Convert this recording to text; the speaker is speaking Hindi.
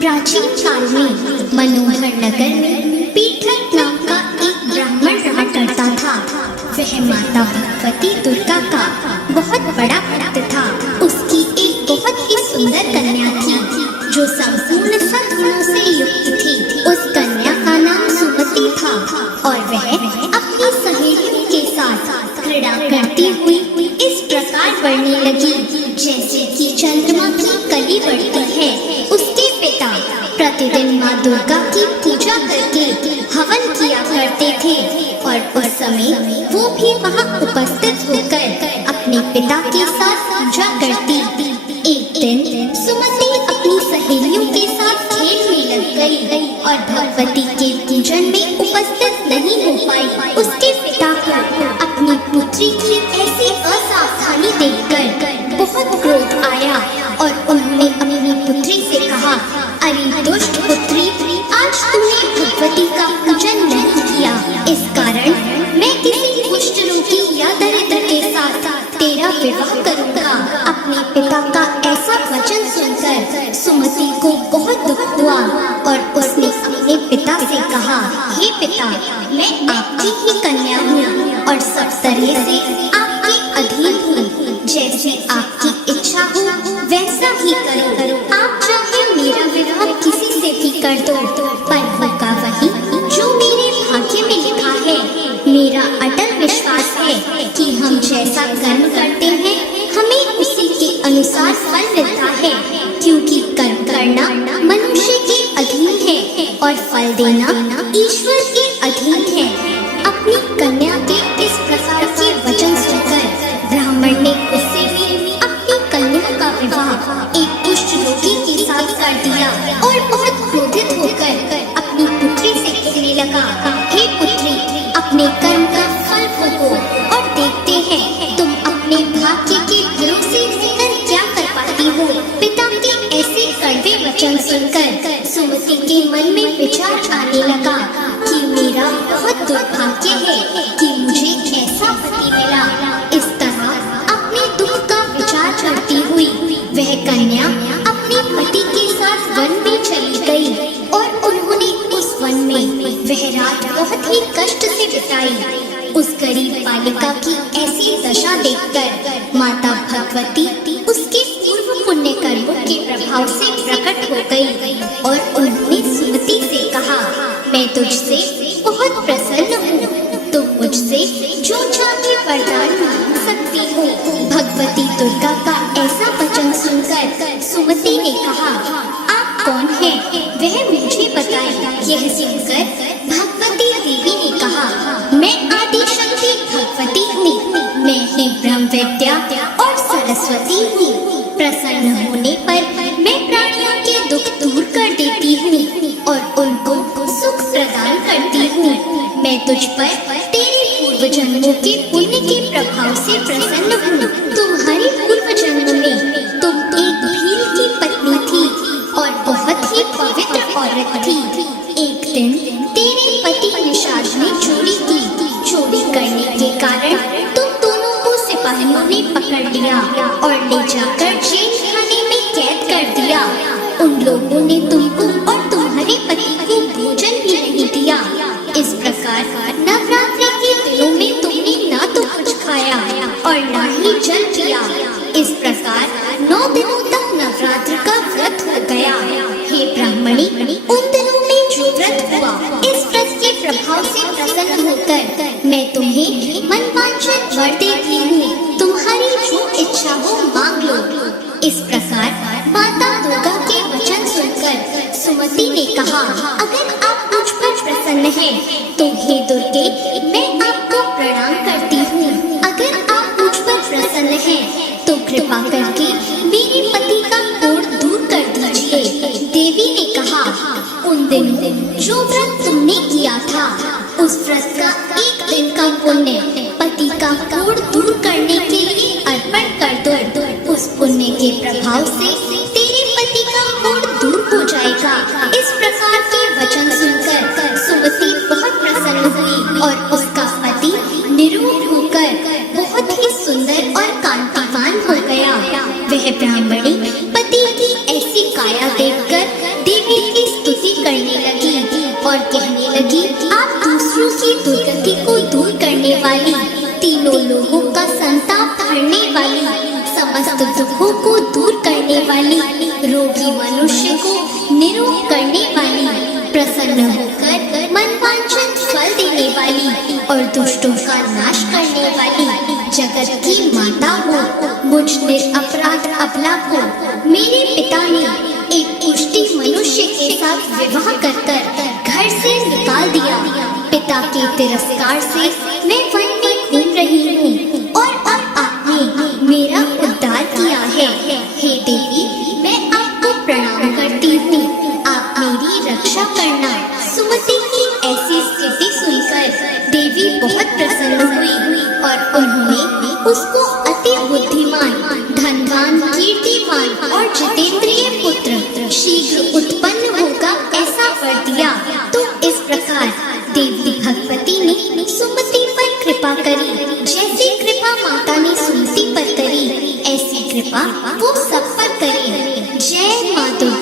प्राचीन काल में मनोहर नगर में पीठक नाम का एक ब्राह्मण रहा करता था। वह माता भगवती दुर्गा का बहुत बड़ा भक्त था। उसकी एक बहुत ही सुंदर कन्या थी जो संपूर्ण सद्गुणों से युक्त थी। उस कन्या का नाम सुमति था और वह अपनी सहेलियों के साथ क्रीड़ा करती हुई इस प्रकार बढ़ने लगी जैसे कि चंद्रमा की कली बढ़ती है। उसके पिता प्रतिदिन माँ दुर्गा की पूजा करके हवन किया करते थे और उस समय वो भी वहाँ उपस्थित होकर अपने पिता के साथ पूजा करती। एक दिन सुमति अपनी सहेलियों के साथ खेल में लग गई और भगवती के पूजन में उपस्थित नहीं हो पाई। उसके पिता को अपनी पुत्री की ऐसी असावधानी देखकर बहुत क्रोध आया और उन्होंने अपनी पुत्री से कहा, अरे दुष्ट पुत्री, आज तुमने भगवती का पूजन नहीं किया। इस कारण मैं किसी कुष्ठ रोगी या दरिद्र के साथ तेरा विवाह करूंगा। अपने पिता का ऐसा वचन सुनकर सुमति को बहुत दुख हुआ और उसने अपने पिता से कहा, हे पिता, मैं आपकी ही कन्या हूँ और सब तरह से आपके अधीन हूँ। जैसे आपकी इच्छा हो वैसा ही करो। आप चाहे मेरा विवाह किसी से भी कर दो, पर होगा वही जो मेरे भाग्य में लिखा है। मेरा अटल विश्वास है कि हम जैसा कर्म करते हैं हमें उसी के अनुसार फल मिलता है, क्योंकि कर्म करना मनुष्य के अधीन है और फल देना ईश्वर के अधीन है। अपनी कन्या के इस प्रकार के वचन सुनकर ब्राह्मण ने गुस्से में अपनी कन्या का विवाह एक कुष्ठ रोगी के साथ कर दिया और बहुत क्रोधित होकर अपनी पुत्री से कहने लगा, हे पुत्री, अपने कर्म का फल भोगो और देखते हैं तुम अपने भाग्य के भरोसे रहकर क्या कर पाती हो। पिता के ऐसे कड़वे वचन सुनकर सुमति के मन में विचार आने लगा कि मेरा बहुत दुर्भाग्य है कि मुझे ऐसा पति मिला। इस तरह अपने दुख का विचार करती हुई वह कन्या अपने पति के साथ वन में चली गई और उन्होंने उस वन में वह रात बहुत ही कष्ट से बिताई। उस गरीब बालिका की ऐसी दशा देखकर माता भगवती उसके पूर्व पुण्य कर्मों के प्रभाव से प्रकट हो गई और उन्होंने सुमति से कहा, मैं तुझसे बहुत प्रसन्न हूँ, तुम मुझसे जो चाहे वरदान मांग सकती हो। भगवती दुर्गा का ऐसा वचन सुनकर सुमति ने कहा, आप कौन हैं? वह मुझे बताएं। यह सुनकर भगवती देवी ने कहा, मैं आदि शक्ति भगवती हूँ, मैं ही ब्रह्म विद्या और सरस्वती हूँ। प्रसन्न होने पर मैं प्राणियों के दुख दूर कर देती हूँ और उनको सुख प्रदान करती हूँ। मैं तुझ पर तेरे पूर्व जन्मों के पुण्य के प्रभाव से प्रसन्न हूँ। तुम्हारे पूर्व जन्म में तुम एक भील की पत्नी थी और बहुत ही पवित्र औरत थी। एक दिन तेरे पति निषाद ने चोरी की। चोरी करने के कारण तुम दोनों को सिपाहियों ने पकड़ लिया और ले जाकर जेल खाने में कैद कर दिया। उन लोगों ने तुमको और तुम्हारे पति को भोजन भी नहीं दिया। इस प्रकार नवरात्रि के दिनों में तुमने ना तो कुछ खाया और ना ही जल पिया। इस प्रकार 9 दिनों तक नवरात्रि का व्रत हो गया। हे ब्राह्मणी, उन दिनों में जो व्रत हुआ, इस व्रत के प्रभाव से प्रसन्न होकर मैं तुम्हें मनवांछित वर देती हूँ। तुम्हारी जो इच्छा हो मांग लो। इस प्रकार माता दुर्गा के वचन सुनकर सुमति ने कहा, अगर आप मुझ पर प्रसन्न हैं, तो हे दुर्गे, मैं आपको प्रणाम करती हूँ। अगर आप मुझ पर प्रसन्न हैं, तो कृपा करके मेरे पति का कोढ़ दूर कर दीजिए। देवी ने कहा, उन दिनों जो व्रत तुमने किया था, उस व्रत का एक दिन का पुण्य पति का कोढ़ दूर करने के लिए अर्पण कर दो। उस पुण्य के प्रभाव से तेरे पति का कोढ़ दूर हो जाएगा। इस प्रकार के वचन सुनकर सुमति बहुत प्रसन्न हुई और उसका पति निरोग होकर बहुत ही सुंदर और कांतिवान हो गया। वह वह ब्राह्मणी पति की ऐसी काया देखकर देवी की स्तुति करने लगी और कहने लगी, आप दूसरों की दुर्गति को दूर करने वाली, तीनों लोगों का संताप हरने वाली, समस्त दुखों को दूर करने वाली, रोगी मनुष्य को निरोग करने वाली, प्रसन्न होकर मनवांछित फल देने वाली और दुष्टों का नाश करने वाली, जगत की माता हो, मुझ निरपराध अबला को मेरे पिता ने एक पुष्टि मनुष्य के साथ विवाह कर घर से निकाल दिया। पिता के तिरस्कार से मैं वन में घूम रही हूँ और अब आपने मेरा उद्धार किया है। हे देवी, मैं आपको प्रणाम करती हूँ, आप मेरी रक्षा करना। सुमति की ऐसी स्थिति सुनकर देवी बहुत प्रसन्न हुई और उन्होंने उसको अति बुद्धिमान, धनवान, कीर्तिमान और जितेंद्रिय पुत्र शीघ्र उत्पन्न होगा ऐसा वर दिया। तो इस प्रकार देवी भगवती ने सुमति पर कृपा करी। जैसी कृपा माता ने सुमति पर करी, ऐसी कृपा वो सब पर करे। जय माता।